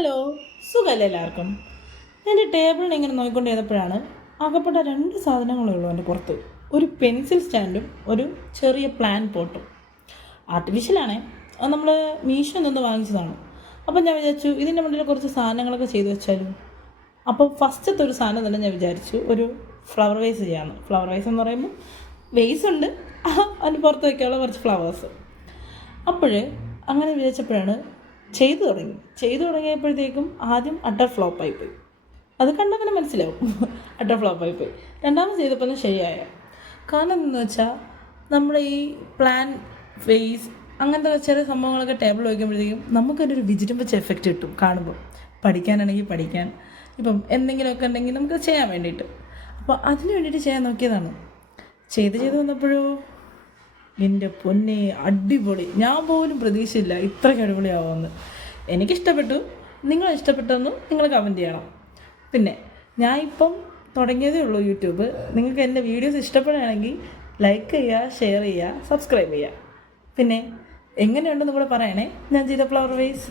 Hello, സുഖമല്ലേ എല്ലാവർക്കും? എൻ്റെ ടേബിളിൽ ഇങ്ങനെ നോക്കിക്കൊണ്ടിരുന്നപ്പോഴാണ് ആകപ്പെട്ട രണ്ട് സാധനങ്ങളേ ഉള്ളൂ എൻ്റെ പുറത്ത്. ഒരു പെൻസിൽ സ്റ്റാൻഡും ഒരു ചെറിയ പ്ലാൻ പോട്ടും. ആർട്ടിഫിഷ്യലാണേ, അത് നമ്മൾ മീഷോ നിന്ന് വാങ്ങിച്ചതാണ്. അപ്പം ഞാൻ വിചാരിച്ചു ഇതിൻ്റെ മുന്നിൽ കുറച്ച് സാധനങ്ങളൊക്കെ ചെയ്തു വെച്ചാലും. അപ്പോൾ ഫസ്റ്റത്തെ ഒരു സാധനം തന്നെ ഞാൻ വിചാരിച്ചു ഒരു ഫ്ലവർ വേസ് ചെയ്യാമെന്ന്. ഫ്ലവർ വേസ് എന്ന് പറയുമ്പോൾ വേസ് ഉണ്ട്, അതിന് പുറത്ത് വയ്ക്കാനുള്ള കുറച്ച് ഫ്ലവേഴ്സ്. അപ്പോൾ അങ്ങനെ വിചാരിച്ചപ്പോഴാണ് ചെയ്തു തുടങ്ങിയപ്പോഴത്തേക്കും ആദ്യം അട്ടർ ഫ്ലോപ്പായിപ്പോയി. അത് കണ്ടങ്ങനെ മനസ്സിലാവും അട്ടർ ഫ്ലോപ്പായിപ്പോയി. രണ്ടാമത് ചെയ്തപ്പോൾ ശരിയായ കാരണം എന്താണെന്ന് വെച്ചാൽ നമ്മുടെ ഈ പ്ലാൻ ഫേസ് അങ്ങനത്തെ ചെറിയ സംഭവങ്ങളൊക്കെ ടേബിൾ വയ്ക്കുമ്പോഴത്തേക്കും നമുക്കതിൻ്റെ ഒരു വിജിറ്റം വെച്ച് എഫക്റ്റ് കിട്ടും. കാണുമ്പോൾ പഠിക്കാനാണെങ്കിൽ പഠിക്കാൻ, ഇപ്പം എന്തെങ്കിലുമൊക്കെ ഉണ്ടെങ്കിൽ നമുക്ക് ചെയ്യാൻ വേണ്ടിയിട്ട്. അപ്പോൾ അതിന് വേണ്ടിയിട്ട് ചെയ്യാൻ നോക്കിയതാണ്. ചെയ്ത് വന്നപ്പോഴോ എൻ്റെ പൊന്നെ, അടിപൊളി! ഞാൻ പോലും പ്രതീക്ഷയില്ല ഇത്രയ്ക്ക് അടിപൊളിയാവുമെന്ന്. എനിക്കിഷ്ടപ്പെട്ടു. നിങ്ങൾ ഇഷ്ടപ്പെട്ടെന്ന് നിങ്ങൾ കമൻറ്റ് ചെയ്യണം. പിന്നെ ഞാൻ ഇപ്പം തുടങ്ങിയതേ ഉള്ളൂ യൂട്യൂബ്. നിങ്ങൾക്ക് എൻ്റെ വീഡിയോസ് ഇഷ്ടപ്പെടുകയാണെങ്കിൽ ലൈക്ക് ചെയ്യുക, ഷെയർ ചെയ്യുക, സബ്സ്ക്രൈബ് ചെയ്യുക. പിന്നെ എങ്ങനെയുണ്ടെന്ന് കൂടെ പറയണേ ഞാൻ ചെയ്ത ഫ്ലവർ വേസ്.